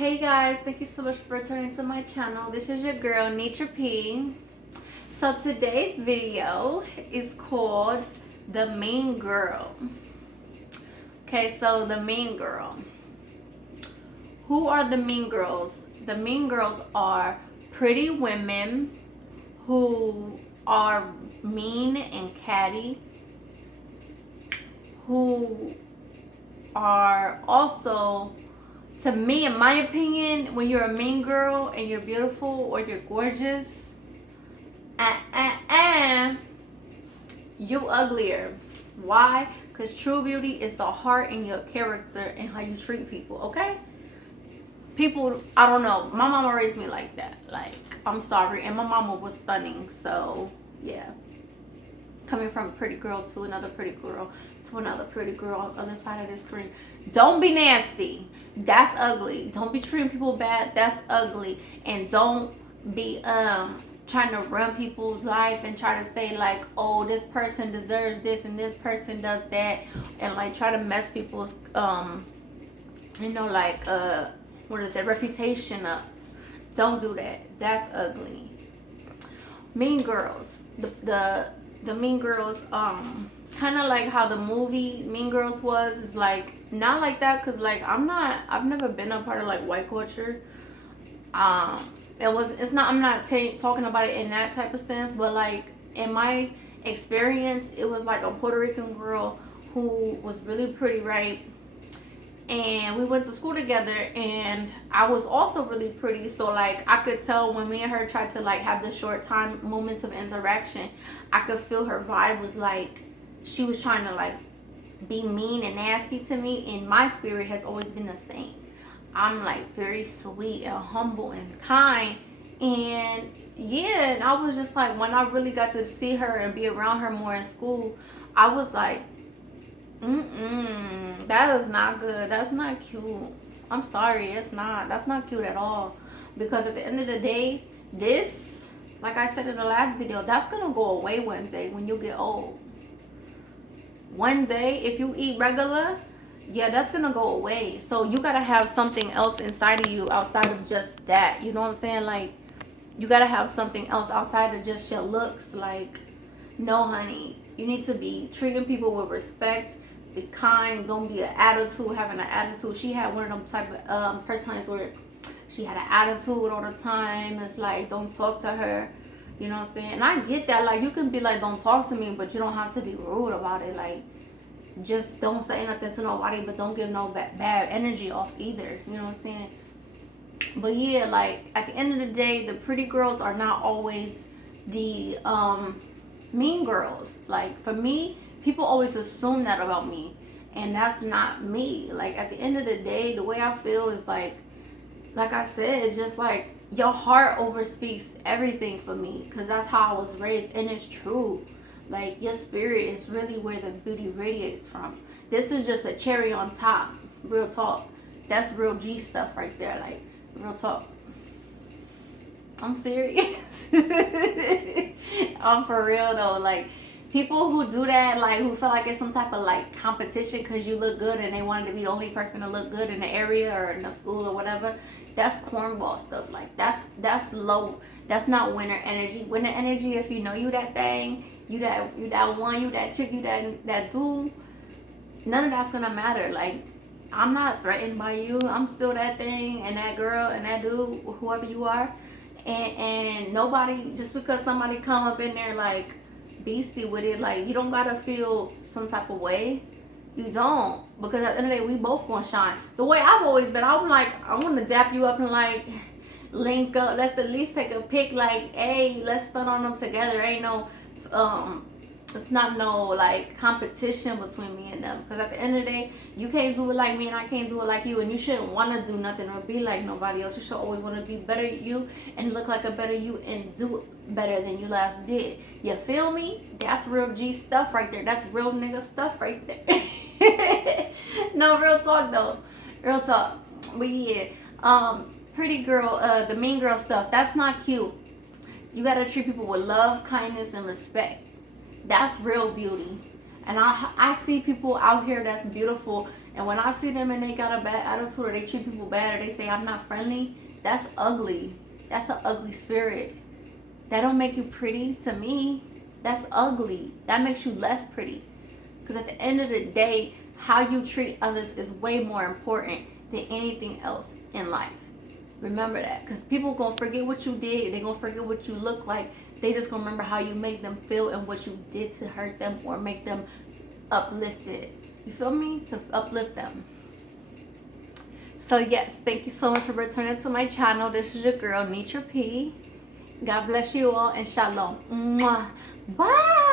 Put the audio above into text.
Hey guys, thank you so much for returning to my channel. This is your girl Nature P. So today's video is called The Mean Girl. Okay, so the mean girl. Who are the mean girls? The mean girls are pretty women who are mean and catty, who are also, to me, in my opinion, when you're a mean girl and you're beautiful or you're gorgeous, you uglier. Why? Because true beauty is the heart in your character and how you treat people, okay? People, I don't know. My mama raised me like that. Like, I'm sorry. And my mama was stunning. So, yeah. Coming from a pretty girl to another pretty girl to another pretty girl on the other side of the screen. Don't be nasty. That's ugly. Don't be treating people bad. That's ugly. And don't be trying to run people's life and try to say like, oh, this person deserves this and this person does that, and like try to mess people's what is that, reputation up. Don't do that. That's ugly. Mean Girls. The Mean Girls, kind of like how the movie Mean Girls was, is like not like that, because like I've never been a part of like white culture. I'm not talking about it in that type of sense, but like in my experience, it was like a Puerto Rican girl who was really pretty, right? And we went to school together, and I was also really pretty, so like I could tell when me and her tried to like have the short time moments of interaction, I could feel her vibe was like she was trying to like be mean and nasty to me, and my spirit has always been the same. I'm like very sweet and humble and kind, and yeah, and I was just like, when I really got to see her and be around her more in school, I was like, that is not good. That's not cute. I'm sorry, it's not. That's not cute at all. Because at the end of the day, this, like I said in the last video, that's gonna go away one day when you get old. One day, if you eat regular, yeah, that's gonna go away. So you gotta have something else inside of you outside of just that. You know what I'm saying? Like, you gotta have something else outside of just your looks. Like, no, honey, you need to be treating people with respect. Be kind. Don't be an attitude, having an attitude. She had one of them type of personalities where she had an attitude all the time. It's like, don't talk to her. You know what I'm saying? And I get that. Like, you can be like, don't talk to me, but you don't have to be rude about it. Like, just don't say nothing to nobody, but don't give no bad energy off either. You know what I'm saying? But yeah, like, at the end of the day, the pretty girls are not always the mean girls. Like, for me, people always assume that about me, and that's not me. Like, at the end of the day, the way I feel is like I said, it's just like your heart overspeaks everything for me, because that's how I was raised, and it's true. Like, your spirit is really where the beauty radiates from. This is just a cherry on top. Real talk. That's real G stuff right there. Like, real talk. I'm serious. I'm for real though. Like, people who do that, like, who feel like it's some type of like competition because you look good and they wanted to be the only person to look good in the area or in the school or whatever, that's cornball stuff. Like, that's low. That's not winner energy. Winner energy, if you know you that thing, you that one, you that chick, you that dude, none of that's gonna matter. Like, I'm not threatened by you. I'm still that thing and that girl and that dude, whoever you are. And nobody, just because somebody come up in there like beastie with it, like, you don't gotta feel some type of way. You don't, because at the end of the day, we both gonna shine. The way I've always been, I'm like, I want to dap you up and like link up. Let's at least take a pic. Like, hey, let's stun on them together. Ain't no it's not no like competition between me and them, because at the end of the day, you can't do it like me and I can't do it like you, and you shouldn't want to do nothing or be like nobody else. You should always want to be better you and look like a better you and do it better than you last did. You feel me? That's real G stuff right there. That's real nigga stuff right there. No, real talk though. Real talk. But yeah, pretty girl, the mean girl stuff, that's not cute. You gotta treat people with love, kindness, and respect. That's real beauty. And I see people out here that's beautiful And when I see them and they got a bad attitude or they treat people bad or they say I'm not friendly, that's ugly. That's an ugly spirit. That don't make you pretty to me. That's ugly. That makes you less pretty. Because at the end of the day, how you treat others is way more important than anything else in life. Remember that. Because people going to forget what you did. They going to forget what you look like. They just going to remember how you make them feel and what you did to hurt them or make them uplifted. You feel me? To uplift them. So yes, thank you so much for returning to my channel. This is your girl, Nitra P. God bless you all and shalom. Mwah. Bye.